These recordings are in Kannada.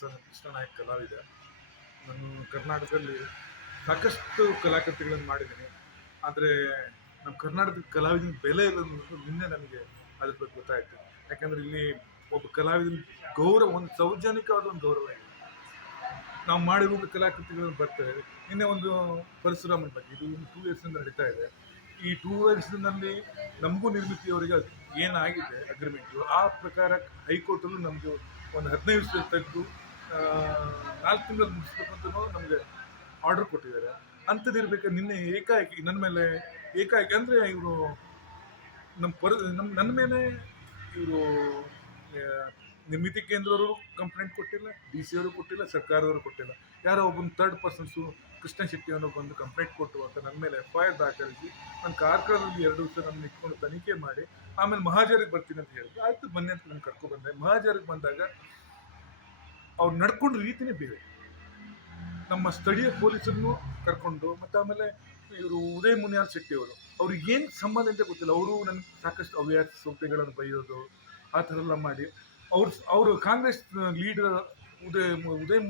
ಕೃಷ್ಣ ನಾಯಕ್ ಕಲಾವಿದ ನಾನು ಕರ್ನಾಟಕದಲ್ಲಿ ಸಾಕಷ್ಟು ಕಲಾಕೃತಿಗಳನ್ನು ಮಾಡಿದ್ದೀನಿ. ಆದರೆ ನಮ್ಮ ಕರ್ನಾಟಕದ ಕಲಾವಿದನ ಬೆಲೆ ಇಲ್ಲ ನಿನ್ನೆ ನನಗೆ ಅದ್ರ ಬಗ್ಗೆ ಗೊತ್ತಾಯಿತು. ಯಾಕಂದರೆ ಇಲ್ಲಿ ಒಬ್ಬ ಕಲಾವಿದನ ಗೌರವ, ಒಂದು ಸೌಜನ್ಯಕವಾದ ಒಂದು ಗೌರವ ಇದೆ. ನಾವು ಮಾಡಿರುವ ಕಲಾಕೃತಿಗಳನ್ನು ಬರ್ತೇವೆ ನಿನ್ನೆ ಒಂದು ಪರಶುರಾಮನ ಬಗ್ಗೆ, ಇದು ಒಂದು ಟೂ ಇಯರ್ಸಿಂದ ನಡೀತಾ ಇದೆ. ಈ ಟೂ ಇಯರ್ಸ್ನಲ್ಲಿ ನಮಗೂ ನಿರ್ಮಿತಿಯವರಿಗೆ ಏನಾಗಿದೆ ಅಗ್ರಿಮೆಂಟು ಆ ಪ್ರಕಾರ ಹೈಕೋರ್ಟಲ್ಲೂ ನಮಗೆ ಒಂದು ಹದಿನೈದು ವರ್ಷ ತೆಗೆದು ನಾಲ್ಕು ತಿಂಗಳು ಮುಗಿಸ್ಬೇಕು ಅಂತ ನಮಗೆ ಆರ್ಡರ್ ಕೊಟ್ಟಿದ್ದಾರೆ. ಅಂಥದ್ದಿರ್ಬೇಕಾದ್ರೆ ನಿನ್ನೆ ಏಕಾಏಕಿ ನನ್ನ ಮೇಲೆ ಏಕಾಏಕಿ ಅಂದರೆ ಇವರು ನಮ್ಮ ಪರ ನಮ್ಮ ನನ್ನ ಮೇಲೆ ಇವರು ನಿಮಿತಿ ಕೇಂದ್ರವರು ಕಂಪ್ಲೇಂಟ್ ಕೊಟ್ಟಿಲ್ಲ ಡಿ ಸಿ ಅವರು ಕೊಟ್ಟಿಲ್ಲ, ಸರ್ಕಾರದವರು ಕೊಟ್ಟಿಲ್ಲ. ಯಾರೋ ಒಬ್ಬನ ತರ್ಡ್ ಪರ್ಸನ್ಸು ಕೃಷ್ಣ ಶೆಟ್ಟಿ ಅನ್ನೋ ಬಂದು ಕಂಪ್ಲೇಂಟ್ ಕೊಟ್ಟು ಅಂತ ನನ್ನ ಮೇಲೆ ಎಫ್ ಐ ಆರ್ ದಾಖಲಿಸಿ ನನ್ನ ಕಾರ್ಕಳದಲ್ಲಿ ಎರಡು ದಿವಸ ನನ್ನ ಇಟ್ಕೊಂಡು ತನಿಖೆ ಮಾಡಿ, ಆಮೇಲೆ ಮಹಾಜರಿಗೆ ಬರ್ತೀನಿ ಅಂತ ಹೇಳಿದ್ರು. ಆಯ್ತು, ಬನ್ನಿ ಅಂತ ನಾನು ಕರ್ಕೊಂಡು ಬಂದೆ. ಮಹಾಜರಿಗೆ ಬಂದಾಗ ಅವ್ರು ನಡ್ಕೊಂಡ ರೀತಿನೇ ಬೇರೆ. ನಮ್ಮ ಸ್ಥಳೀಯ ಪೊಲೀಸರನ್ನು ಕರ್ಕೊಂಡು ಮತ್ತು ಆಮೇಲೆ ಇವರು ಉದಯ್ ಮುನಿಯಾರ್ ಶೆಟ್ಟಿ ಅವರು ಅವ್ರಿಗೆ ಏನು ಸಂಬಂಧ ಅಂತ ಗೊತ್ತಿಲ್ಲ. ಅವರು ನನಗೆ ಸಾಕಷ್ಟು ಅವ್ಯಾಸ ಸೌತೆಗಳನ್ನು ಬೈಯೋದು, ಆ ಥರ ಎಲ್ಲ ಮಾಡಿ ಅವ್ರು ಅವರು ಕಾಂಗ್ರೆಸ್ ಲೀಡರ್ ಉದಯ್ ಉದಯ್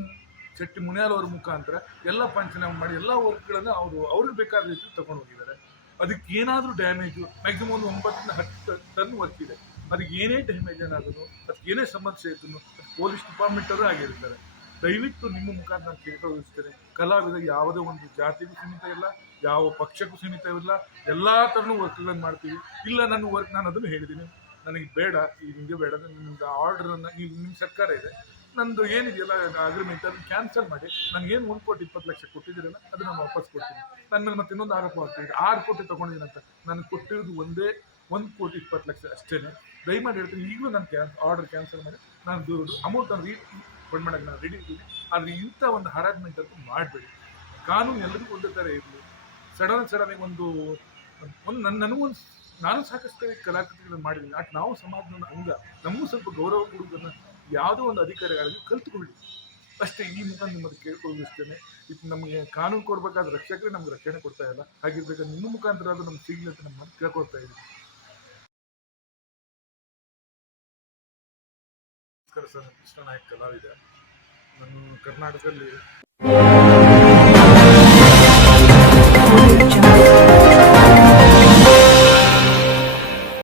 ಶೆಟ್ಟಿ ಮುನಿಯಾಲ್ ಅವ್ರ ಮುಖಾಂತರ ಎಲ್ಲ ಪಂಚನಾಮ ಮಾಡಿ ಎಲ್ಲ ವರ್ಕ್ಗಳನ್ನು ಅವರು, ಅವ್ರಿಗೆ ಬೇಕಾದ ರೀತಿ ತಗೊಂಡು ಹೋಗಿದ್ದಾರೆ. ಅದಕ್ಕೆ ಏನಾದರೂ ಡ್ಯಾಮೇಜು ಮ್ಯಾಕ್ಸಿಮಮ್ ಒಂದು ಒಂಬತ್ತರಿಂದ ಹತ್ತು ಟನ್ ವರ್ಕ್ ಇದೆ ಅದಕ್ಕೆ ಏನೇ ಡ್ಯಾಮೇಜ್ ಆಗೋದು ಅದಕ್ಕೆ ಏನೇ ಸಮಸ್ಯೆ ಇದ್ದು ಪೊಲೀಸ್ ಡಿಪಾರ್ಟ್ಮೆಂಟವರು ಆಗಿರ್ತಾರೆ. ದಯವಿಟ್ಟು ನಿಮ್ಮ ಮುಖಾಂತರ ನಾನು ಕೇಳ್ಕೊಳ್ಳಿಸ್ತೇನೆ ಕಲಾವಿದ ಯಾವುದೇ ಒಂದು ಜಾತಿಗೂ ಸೀಮಿತ ಇಲ್ಲ, ಯಾವ ಪಕ್ಷಕ್ಕೂ ಸೀಮಿತ ಇಲ್ಲ, ಎಲ್ಲ ಥರನೂ ವರ್ಕ್ಗಳನ್ನು ಮಾಡ್ತೀವಿ. ಇಲ್ಲ, ನನ್ನ ವರ್ಕ್ ನಾನು ಅದನ್ನು ಹೇಳಿದ್ದೀನಿ. ನನಗೆ ಬೇಡ, ಈ ನಿಮಗೆ ಬೇಡ, ನಿಮ್ದು ಆರ್ಡ್ರನ್ನು ಈಗ ನಿಮ್ಮ ಸರ್ಕಾರ ಇದೆ. ನಂದು ಏನಿದೆಯಲ್ಲ ಅಗ್ರಿಮೆಂಟ್ ಅದನ್ನು ಕ್ಯಾನ್ಸಲ್ ಮಾಡಿ ನನಗೇನು ಒಂದು ಕೋಟಿ, ಇಪ್ಪತ್ತು ಲಕ್ಷ ಕೊಟ್ಟಿದ್ದೀರಲ್ಲ, ಅದನ್ನ ನಾನು ವಾಪಸ್ ಕೊಡ್ತೀನಿ. ನನ್ನ ಮತ್ತೆ ಇನ್ನೊಂದು ಆರೋಪ ಆಗ್ತಿದೆ ಆರು ಕೋಟಿ ತೊಗೊಂಡಿದ್ದೀನಿ ಅಂತ ನನಗೆ ಕೊಟ್ಟಿರೋದು ಒಂದೇ ಒಂದು ಕೋಟಿ ಇಪ್ಪತ್ತು ಲಕ್ಷ ಅಷ್ಟೇ ದಯಮಾಡಿ ಹೇಳ್ತೀನಿ, ಈಗಲೂ ನಾನು ಕ್ಯಾನ್ ಆರ್ಡರ್ ಕ್ಯಾನ್ಸಲ್ ಮಾಡಿ, ನಾನು ಅಮೌಂಟ್ ನಾನು ರೀಟ್ ಬಂದ್ ಮಾಡೋಕ್ಕೆ ನಾನು ರೆಡಿ ಇದ್ದೀನಿ. ಆದರೆ ಇಂಥ ಒಂದು ಹರಾಜ್ಮೆಂಟ್ ಅಂತೂ ಮಾಡಬೇಡಿ. ಕಾನೂನು ಎಲ್ಲರಿಗೂ ಒಂದೇ ಥರ ಇರಲಿ. ಸಡನ್ ಸಡನ್ ಒಂದು ಒಂದು ನನ್ನ ನನಗೊಂದು ನಾನು ಸಾಕಷ್ಟು ಕಲಾಕೃತಿಗಳನ್ನು ಮಾಡಿದ್ದೀನಿ. ಅಟ್ ನಾವು ಸಮಾಜದ ಅಂಗ ನಮಗೂ ಸ್ವಲ್ಪ ಗೌರವ ಕೊಡುವುದನ್ನು ಯಾವುದೋ ಒಂದು ಅಧಿಕಾರಿಗಳಿಗೆ ಕಲ್ತುಕೊಳ್ಳಿ. ಅಷ್ಟೇ, ಈ ಮುಖ ನಿಮ್ಮದು ಕೇಳ್ಕೊಳ್ಳಿಸ್ತೇನೆ ಇದು ನಮಗೆ ಕಾನೂನು ಕೊಡಬೇಕಾದ ರಕ್ಷಕರೇ ನಮ್ಗೆ ರಕ್ಷಣೆ ಕೊಡ್ತಾ ಇಲ್ಲ. ಹಾಗಿರ್ಬೇಕಾದ್ರೆ ನಿಮ್ಮ ಮುಖಾಂತರ ಅದು ನಮ್ಗೆ ಸಿಗಲಿ ಅಂತ ನಮ್ಮ ಕೇಳ್ಕೊಳ್ತಾ ಇದ್ದೀನಿ ನಮಸ್ಕಾರ ಸರ್ ಕೃಷ್ಣ ಕಲಾವಿದ. ನಾನು ಕರ್ನಾಟಕದಲ್ಲಿ